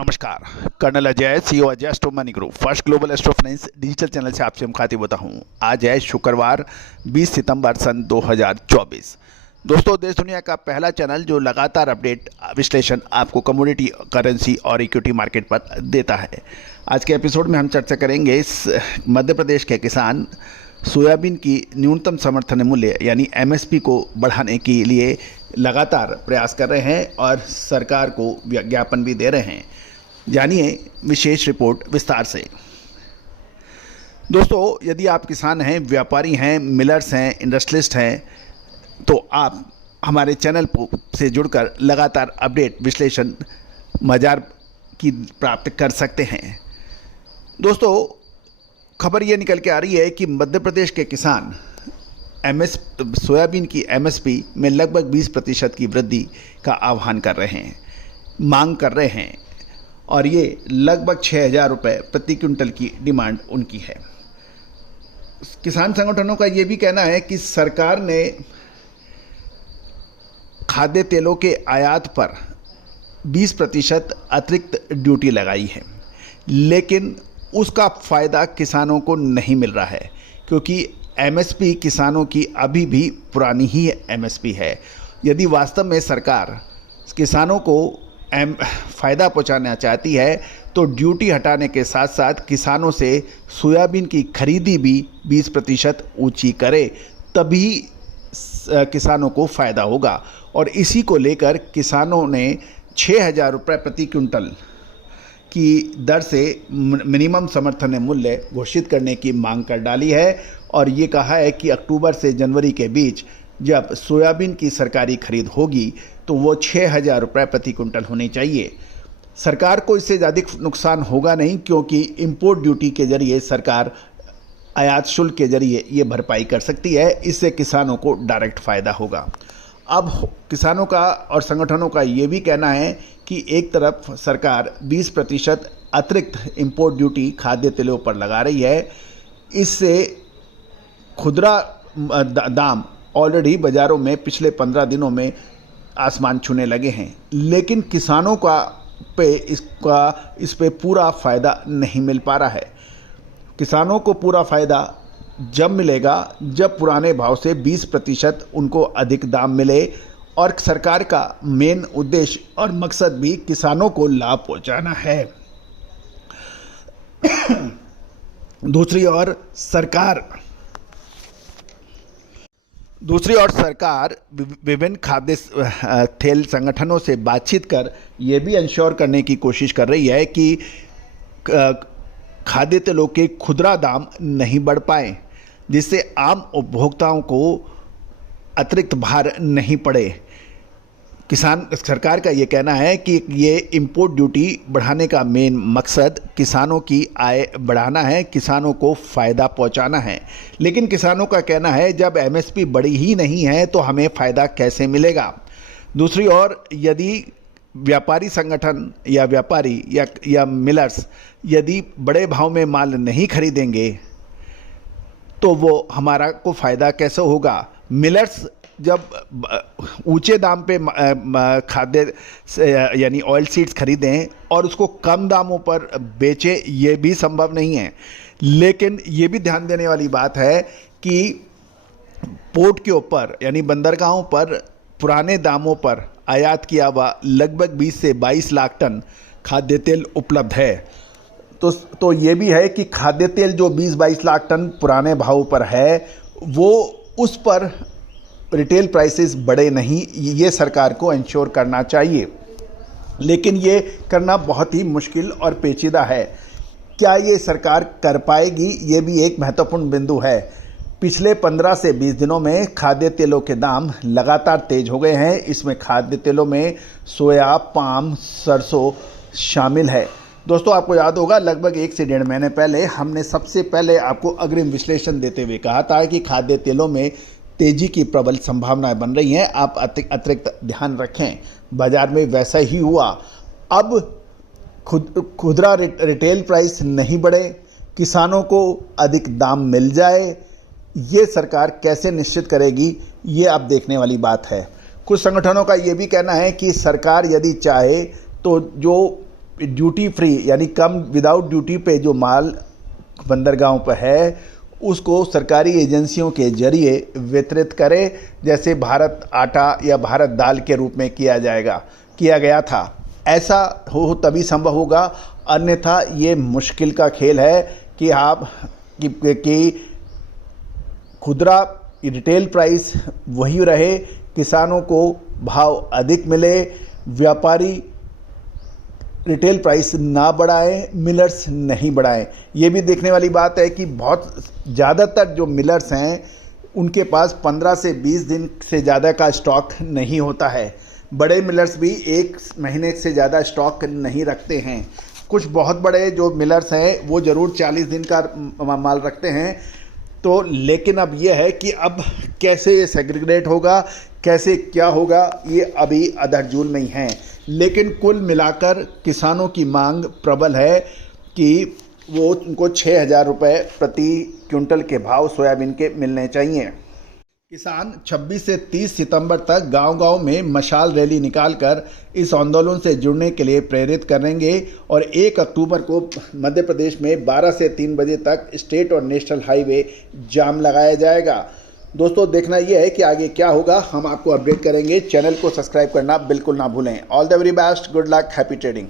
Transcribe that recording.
नमस्कार। Colonel Ajay, CEO Ajay astro money group first global astro finance digital channel से आपसे मुखातिब होता हूं। आज है शुक्रवार 20 सितंबर सन 2024। दोस्तों, देश दुनिया का पहला चैनल जो लगातार अपडेट विश्लेषण आपको कमोडिटी, करेंसी और इक्विटी मार्केट पर देता है। आज के एपिसोड में हम चर्चा करेंगे इस मध्य प्रदेश के किसान सोयाबीन की न्यूनतम समर्थन मूल्य यानी एमएसपी को बढ़ाने के लिए लगातार प्रयास कर रहे हैं और सरकार को ज्ञापन भी दे रहे हैं। जानिए विशेष रिपोर्ट विस्तार से। दोस्तों, यदि आप किसान हैं, व्यापारी हैं, मिलर्स हैं, इंडस्ट्रियलिस्ट हैं, तो आप हमारे चैनल से जुड़कर लगातार अपडेट विश्लेषण बाजार की प्राप्त कर सकते हैं। दोस्तों, खबर ये निकल के आ रही है कि मध्य प्रदेश के किसान सोयाबीन की एमएसपी में लगभग 20% की वृद्धि का आह्वान कर रहे हैं, मांग कर रहे हैं, और ये लगभग 6,000 रुपये प्रति क्विंटल की डिमांड उनकी है। किसान संगठनों का ये भी कहना है कि सरकार ने खाद्य तेलों के आयात पर 20% अतिरिक्त ड्यूटी लगाई है, लेकिन उसका फ़ायदा किसानों को नहीं मिल रहा है, क्योंकि एमएसपी किसानों की अभी भी पुरानी ही एमएसपी है। यदि वास्तव में सरकार किसानों को फ़ायदा पहुंचाना चाहती है तो ड्यूटी हटाने के साथ साथ किसानों से सोयाबीन की खरीदी भी 20% ऊंची करे, तभी किसानों को फ़ायदा होगा। और इसी को लेकर किसानों ने 6,000 रुपये प्रति क्विंटल की दर से मिनिमम समर्थन मूल्य घोषित करने की मांग कर डाली है और ये कहा है कि अक्टूबर से जनवरी के बीच जब सोयाबीन की सरकारी खरीद होगी तो वो 6,000 रुपये प्रति क्विंटल होनी चाहिए। सरकार को इससे ज़्यादा नुकसान होगा नहीं, क्योंकि इंपोर्ट ड्यूटी के जरिए सरकार आयात शुल्क के जरिए ये भरपाई कर सकती है। इससे किसानों को डायरेक्ट फ़ायदा होगा। अब किसानों का और संगठनों का ये भी कहना है कि एक तरफ सरकार 20% अतिरिक्त इंपोर्ट ड्यूटी खाद्य तेलों पर लगा रही है, इससे खुदरा दाम ऑलरेडी बाज़ारों में पिछले 15 दिनों में आसमान छूने लगे हैं, लेकिन किसानों का इस पे पूरा फ़ायदा नहीं मिल पा रहा है। किसानों को पूरा फ़ायदा जब मिलेगा जब पुराने भाव से 20% उनको अधिक दाम मिले, और सरकार का मेन उद्देश्य और मकसद भी किसानों को लाभ पहुंचाना है। दूसरी ओर सरकार विभिन्न खाद्य तेल संगठनों से बातचीत कर ये भी इंश्योर करने की कोशिश कर रही है कि खाद्य तेलों के खुदरा दाम नहीं बढ़ पाए, जिससे आम उपभोक्ताओं को अतिरिक्त भार नहीं पड़े। सरकार का ये कहना है कि ये इंपोर्ट ड्यूटी बढ़ाने का मेन मकसद किसानों की आय बढ़ाना है, किसानों को फ़ायदा पहुंचाना है। लेकिन किसानों का कहना है जब एमएसपी बढ़ी ही नहीं है तो हमें फ़ायदा कैसे मिलेगा। दूसरी ओर यदि व्यापारी संगठन या व्यापारी या मिलर्स यदि बड़े भाव में माल नहीं खरीदेंगे तो वो हमारा को फ़ायदा कैसे होगा। मिलर्स जब ऊंचे दाम पे खाद्य यानी ऑयल सीड्स खरीदें और उसको कम दामों पर बेचें, ये भी संभव नहीं है। लेकिन ये भी ध्यान देने वाली बात है कि पोर्ट के ऊपर यानी बंदरगाहों पर पुराने दामों पर आयात किया हुआ लगभग 20 से 22 लाख टन खाद्य तेल उपलब्ध है। तो ये भी है कि खाद्य तेल जो 20-22 लाख टन पुराने भाव पर है, वो उस पर रिटेल प्राइसेस बढ़े नहीं, ये सरकार को इंश्योर करना चाहिए। लेकिन ये करना बहुत ही मुश्किल और पेचीदा है। क्या ये सरकार कर पाएगी, ये भी एक महत्वपूर्ण बिंदु है। पिछले 15 से 20 दिनों में खाद्य तेलों के दाम लगातार तेज हो गए हैं। इसमें खाद्य तेलों में सोया, पाम, सरसों शामिल है। दोस्तों, आपको याद होगा लगभग 1 से 1.5 महीने पहले हमने सबसे पहले आपको अग्रिम विश्लेषण देते हुए कहा था कि खाद्य तेलों में तेजी की प्रबल संभावनाएं बन रही हैं, आप अतिरिक्त ध्यान रखें। बाजार में वैसा ही हुआ। अब खुदरा रिटेल प्राइस नहीं बढ़े, किसानों को अधिक दाम मिल जाए, ये सरकार कैसे निश्चित करेगी, ये अब देखने वाली बात है। कुछ संगठनों का ये भी कहना है कि सरकार यदि चाहे तो जो ड्यूटी फ्री यानी कम विदाउट ड्यूटी पे जो माल बंदरगाहों पर है उसको सरकारी एजेंसियों के जरिए वितरित करे, जैसे भारत आटा या भारत दाल के रूप में किया गया था। ऐसा हो तभी संभव होगा, अन्यथा ये मुश्किल का खेल है कि खुदरा रिटेल प्राइस वही रहे, किसानों को भाव अधिक मिले, व्यापारी रिटेल प्राइस ना बढ़ाएं, मिलर्स नहीं बढ़ाएं। ये भी देखने वाली बात है कि बहुत ज़्यादातर जो मिलर्स हैं उनके पास 15 से 20 दिन से ज़्यादा का स्टॉक नहीं होता है। बड़े मिलर्स भी 1 महीने से ज़्यादा स्टॉक नहीं रखते हैं। कुछ बहुत बड़े जो मिलर्स हैं वो ज़रूर 40 दिन का माल रखते हैं। तो लेकिन अब यह है कि अब कैसे ये सेग्रीगेट होगा, कैसे क्या होगा, ये अभी अधरजूल में ही है। लेकिन कुल मिलाकर किसानों की मांग प्रबल है कि उनको 6,000 रुपये प्रति क्विंटल के भाव सोयाबीन के मिलने चाहिए। किसान 26 से 30 सितंबर तक गांव-गांव में मशाल रैली निकालकर इस आंदोलन से जुड़ने के लिए प्रेरित करेंगे और 1 अक्टूबर को मध्य प्रदेश में 12 से 3 बजे तक स्टेट और नेशनल हाईवे जाम लगाया जाएगा। दोस्तों, देखना यह है कि आगे क्या होगा, हम आपको अपडेट करेंगे। चैनल को सब्सक्राइब करना बिल्कुल ना भूलें। All the very best, good luck, happy trading.